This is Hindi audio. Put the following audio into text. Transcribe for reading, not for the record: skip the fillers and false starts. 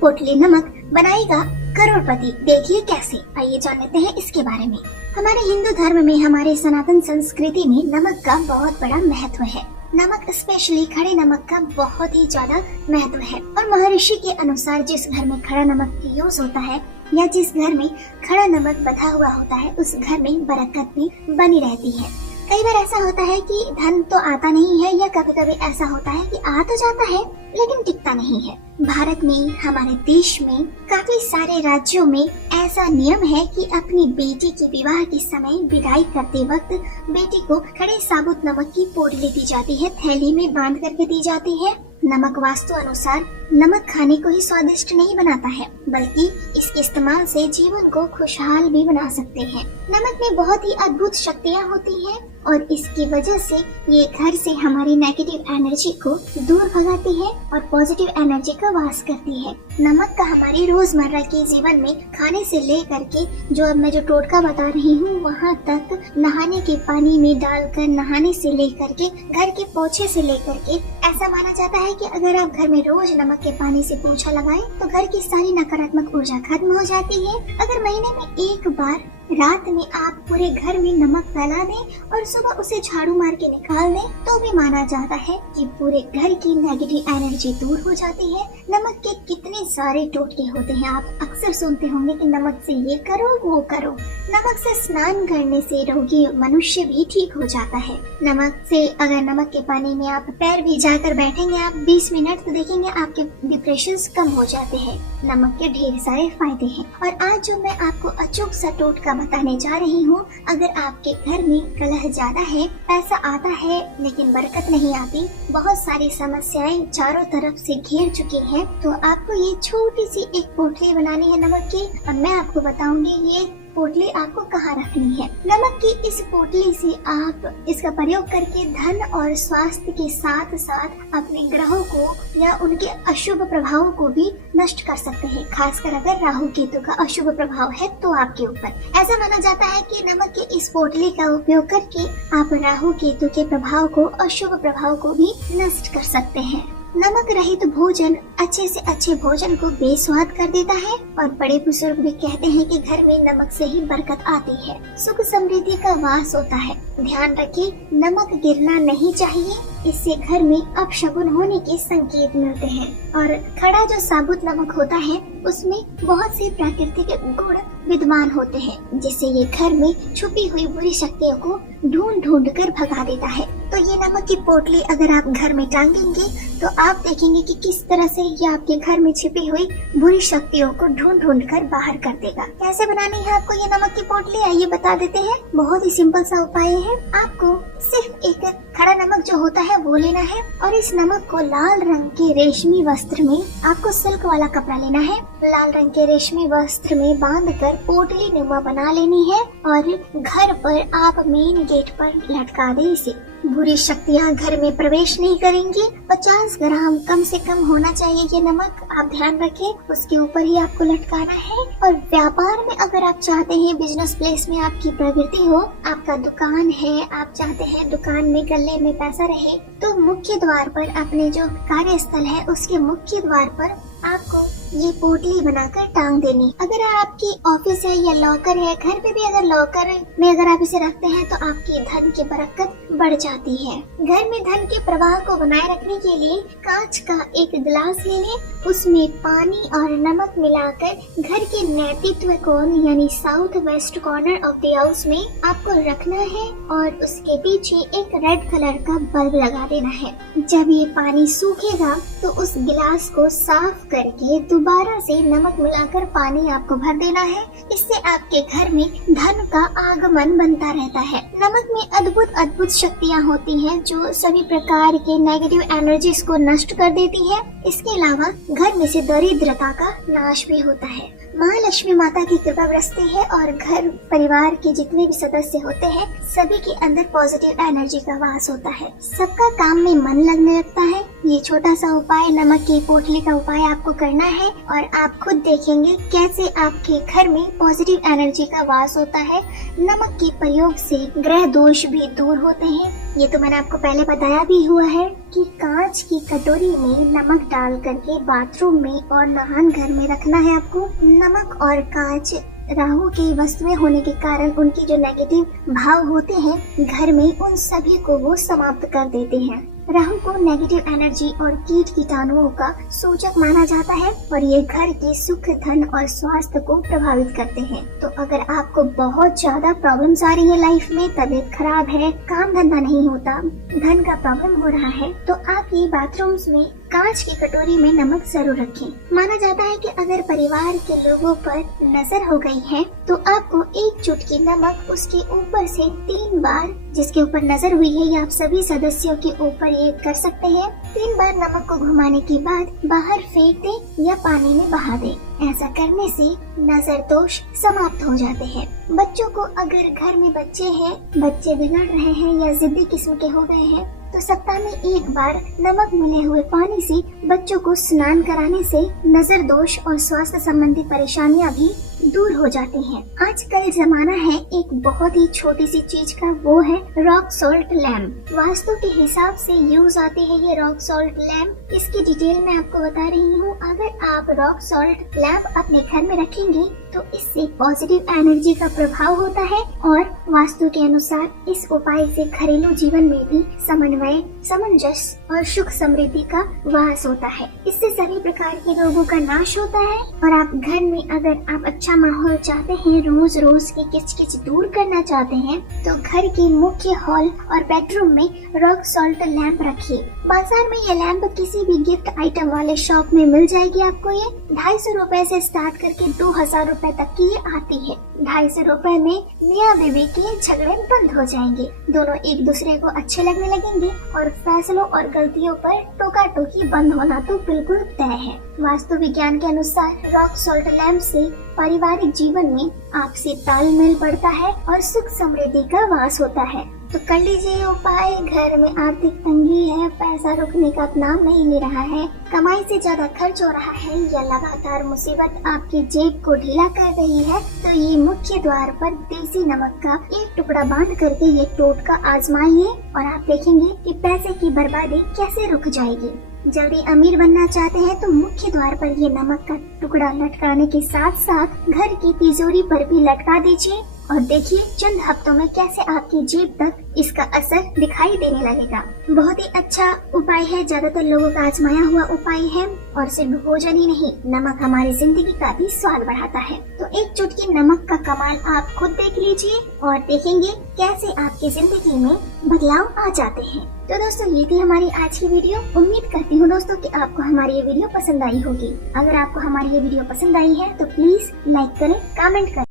पोटली नमक बनाएगा करोड़पति। देखिए कैसे, आइए जान लेते हैं इसके बारे में। हमारे हिंदू धर्म में, हमारे सनातन संस्कृति में नमक का बहुत बड़ा महत्व है। नमक स्पेशली खड़े नमक का बहुत ही ज्यादा महत्व है और महर्षि के अनुसार जिस घर में खड़ा नमक यूज होता है या जिस घर में खड़ा नमक बंधा हुआ होता है उस घर में बरकत भी बनी रहती है। कई बार ऐसा होता है कि धन तो आता नहीं है या कभी कभी ऐसा होता है कि आ तो जाता है लेकिन टिकता नहीं है। भारत में, हमारे देश में काफी सारे राज्यों में ऐसा नियम है कि अपनी बेटी के विवाह के समय विदाई करते वक्त बेटी को खड़े साबुत नमक की पोटली दी जाती है, थैली में बांध करके दी जाती है। नमक वास्तु अनुसार नमक खाने को ही स्वादिष्ट नहीं बनाता है बल्कि इसके इस्तेमाल से जीवन को खुशहाल भी बना सकते हैं। नमक में बहुत ही अद्भुत शक्तियाँ होती हैं और इसकी वजह से ये घर से हमारी नेगेटिव एनर्जी को दूर भगाती है और पॉजिटिव एनर्जी का वास करती है। नमक का हमारी रोजमर्रा के जीवन में खाने से लेकर के जो अब मैं जो टोटका बता रही हूँ वहाँ तक, नहाने के पानी में डालकर नहाने से लेकर के घर के पोछे से लेकर के, ऐसा माना जाता है कि अगर आप घर में रोज नमक के पानी से पोछा लगाएं तो घर की सारी नकारात्मक ऊर्जा खत्म हो जाती है। अगर महीने में एक बार रात में आप पूरे घर में नमक फैला दें और सुबह उसे झाड़ू मार के निकाल दें तो भी माना जाता है कि पूरे घर की नेगेटिव एनर्जी दूर हो जाती है। नमक के कितने सारे टोटके होते हैं, आप अक्सर सुनते होंगे कि नमक से ये करो वो करो। नमक से स्नान करने से रोगी मनुष्य भी ठीक हो जाता है। नमक से, अगर नमक के पानी में आप पैर भिजाकर बैठेंगे आप 20 मिनट तो देखेंगे आपके डिप्रेशन कम हो जाते हैं। नमक के ढेर सारे फायदे हैं और आज जो मैं आपको अचूक सा टोटका बताने जा रही हूँ, अगर आपके घर में कलह ज्यादा है, पैसा आता है लेकिन बरकत नहीं आती, बहुत सारी समस्याएं चारों तरफ से घेर चुकी हैं, तो आपको ये छोटी सी एक पोटली बनानी है नमक की और मैं आपको बताऊंगी ये पोटली आपको कहाँ रखनी है। नमक की इस पोटली से आप इसका प्रयोग करके धन और स्वास्थ्य के साथ साथ अपने ग्रहों को या उनके अशुभ प्रभावों को भी नष्ट कर सकते हैं। खासकर अगर राहु केतु का अशुभ प्रभाव है तो आपके ऊपर। ऐसा माना जाता है कि नमक की इस पोटली का उपयोग करके आप राहु केतु के प्रभाव को, अशुभ प्रभाव को भी नष्ट कर सकते हैं। नमक रहित भोजन अच्छे से अच्छे भोजन को बेस्वाद कर देता है और बड़े बुजुर्ग भी कहते हैं कि घर में नमक से ही बरकत आती है, सुख समृद्धि का वास होता है। ध्यान रखिए, नमक गिरना नहीं चाहिए, इससे घर में अपशगुन होने के संकेत मिलते हैं। और खड़ा जो साबुत नमक होता है उसमें बहुत से प्राकृतिक गुण विद्यमान होते हैं जिससे ये घर में छुपी हुई बुरी शक्तियों को ढूंढ कर भगा देता है। तो ये नमक की पोटली अगर आप घर में टांगेंगे तो आप देखेंगे कि किस तरह से ये आपके घर में छिपी हुई बुरी शक्तियों को ढूंढ कर बाहर कर देगा। कैसे बनानी है आपको ये नमक की पोटली, आइए बता देते हैं। बहुत ही सिंपल सा उपाय है। आपको सिर्फ एक खड़ा नमक जो होता है वो लेना है और इस नमक को लाल रंग के रेशमी वस्त्र में, आपको सिल्क वाला कपड़ा लेना है, लाल रंग के रेशमी वस्त्र में बांधकर पोटली नुमा बना लेनी है और घर पर आप मेन गेट पर लटका दे इसे। बुरी शक्तियाँ घर में प्रवेश नहीं करेंगी। 50 ग्राम कम से कम होना चाहिए ये नमक, आप ध्यान रखें, उसके ऊपर ही आपको लटकाना है। और व्यापार में अगर आप चाहते हैं बिजनेस प्लेस में आपकी प्रगति हो, आपका दुकान है, आप चाहते हैं दुकान में गले में पैसा रहे, तो मुख्य द्वार पर, अपने जो कार्यस्थल है उसके मुख्य द्वार पर आपको ये पोटली बनाकर टांग देनी। अगर आपकी ऑफिस है या लॉकर है, घर पे भी अगर लॉकर में अगर आप इसे रखते हैं तो आपकी धन की बरकत बढ़ जाती है। घर में धन के प्रवाह को बनाए रखने के लिए कांच का एक गिलास ले लें, उसमें पानी और नमक मिलाकर घर के नेतृत्व कोण यानी south west corner of the house में आपको रखना है और उसके पीछे एक रेड कलर का बल्ब लगा देना है। जब ये पानी सूखेगा तो उस गिलास को साफ करके दोबारा से नमक मिलाकर पानी आपको भर देना है। इससे आपके घर में धन का आगमन बनता रहता है। नमक में अद्भुत शक्तियाँ होती हैं जो सभी प्रकार के नेगेटिव एनर्जीज को नष्ट कर देती है। इसके अलावा घर में से दरिद्रता का नाश भी होता है। महालक्ष्मी माता की कृपा बरसती है और घर परिवार के जितने भी सदस्य होते हैं सभी के अंदर पॉजिटिव एनर्जी का वास होता है। सबका काम में मन लगने लगता है। ये छोटा सा उपाय, नमक की पोटली का उपाय आपको करना है और आप खुद देखेंगे कैसे आपके घर में पॉजिटिव एनर्जी का वास होता है। नमक के प्रयोग से ग्रह दोष भी दूर होते हैं। ये तो मैंने आपको पहले बताया भी हुआ है कि कांच की कटोरी में नमक डाल करके बाथरूम में और नहान घर में रखना है आपको। नमक और कांच राहु की वस्तुएं होने के कारण उनकी जो नेगेटिव भाव होते हैं घर में, उन सभी को वो समाप्त कर देते हैं। राहु को नेगेटिव एनर्जी और कीट कीटाणुओं का सूचक माना जाता है और ये घर के सुख, धन और स्वास्थ्य को प्रभावित करते हैं। तो अगर आपको बहुत ज्यादा प्रॉब्लम्स आ रही है लाइफ में, तबीयत खराब है, काम धंधा नहीं होता, धन का प्रॉब्लम हो रहा है, तो आप ये बाथरूम्स में कांच की कटोरी में नमक जरूर रखें। माना जाता है कि अगर परिवार के लोगों पर नजर हो गई है तो आपको एक चुटकी नमक उसके ऊपर से 3 बार, जिसके ऊपर नजर हुई है, या आप सभी सदस्यों के ऊपर ये कर सकते हैं। 3 बार नमक को घुमाने के बाद बाहर फेंक दें या पानी में बहा दें। ऐसा करने से नजर दोष समाप्त हो जाते हैं। बच्चों को, अगर घर में बच्चे हैं, बच्चे बिगड़ रहे हैं या जिद्दी किस्म के हो गए हैं, तो सप्ताह में 1 बार नमक मिले हुए पानी से बच्चों को स्नान कराने से नजर दोष और स्वास्थ्य संबंधी परेशानियां भी दूर हो जाती हैं। आजकल जमाना है एक बहुत ही छोटी सी चीज का, वो है रॉक सॉल्ट लैम्प। वास्तु के हिसाब से यूज आती है ये रॉक सॉल्ट लैम्प। इसकी डिटेल मैं आपको बता रही हूँ। अगर आप रॉक सॉल्ट लैम्प अपने घर में रखेंगे तो इससे पॉजिटिव एनर्जी का प्रभाव होता है और वास्तु के अनुसार इस उपाय से घरेलू जीवन में भी समन्वय, सामंजस्य और सुख समृद्धि का वास होता है। इससे सभी प्रकार के रोगों का नाश होता है और आप घर में, अगर आप अच्छा माहौल चाहते हैं, रोज रोज की किचकिच दूर करना चाहते हैं, तो घर के मुख्य हॉल और बेडरूम में रॉक सॉल्ट लैंप रखिए। बाजार में ये लैंप किसी भी गिफ्ट आइटम वाले शॉप में मिल जाएगी। आपको ये 250 रुपए से स्टार्ट करके 2000 रुपए तक की ये आती है। 250 रुपए में मियाँ बीवी के झगड़े बंद हो जाएंगे, दोनों एक दूसरे को अच्छे लगने लगेंगे और फैसलों और गलतियों पर टोका टोकी बंद होना तो बिल्कुल तय है। वास्तु विज्ञान के अनुसार रॉक सॉल्ट लैंप से पारिवारिक जीवन में आपसी तालमेल बढ़ता है और सुख समृद्धि का वास होता है। तो कर लीजिए उपाय। घर में आर्थिक तंगी है, पैसा रुकने का नाम नहीं ले रहा है, कमाई से ज्यादा खर्च हो रहा है या लगातार मुसीबत आपकी जेब को ढीला कर रही है, तो ये मुख्य द्वार पर देसी नमक का 1 टुकड़ा बांध करके ये टोटका आजमाइए और आप देखेंगे कि पैसे की बर्बादी कैसे रुक जाएगी। जल्दी अमीर बनना चाहते हैं तो मुख्य द्वार पर ये नमक का टुकड़ा लटकाने के साथ साथ घर की तिजोरी पर भी लटका दीजिए और देखिए चंद हफ्तों में कैसे आपकी जेब तक इसका असर दिखाई देने लगेगा। बहुत ही अच्छा उपाय है, ज्यादातर लोगों का आजमाया हुआ उपाय है और सिर्फ भोजन ही नहीं, नमक हमारी जिंदगी का भी स्वाद बढ़ाता है। तो 1 चुटकी नमक का कमाल आप खुद देख लीजिए और देखेंगे कैसे आपकी जिंदगी में बदलाव आ जाते हैं। तो दोस्तों, ये थी हमारी आज की वीडियो। उम्मीद करती हूँ दोस्तों कि आपको हमारी ये वीडियो पसंद आई होगी। अगर आपको हमारी ये वीडियो पसंद आई है तो प्लीज लाइक करें, कमेंट करें।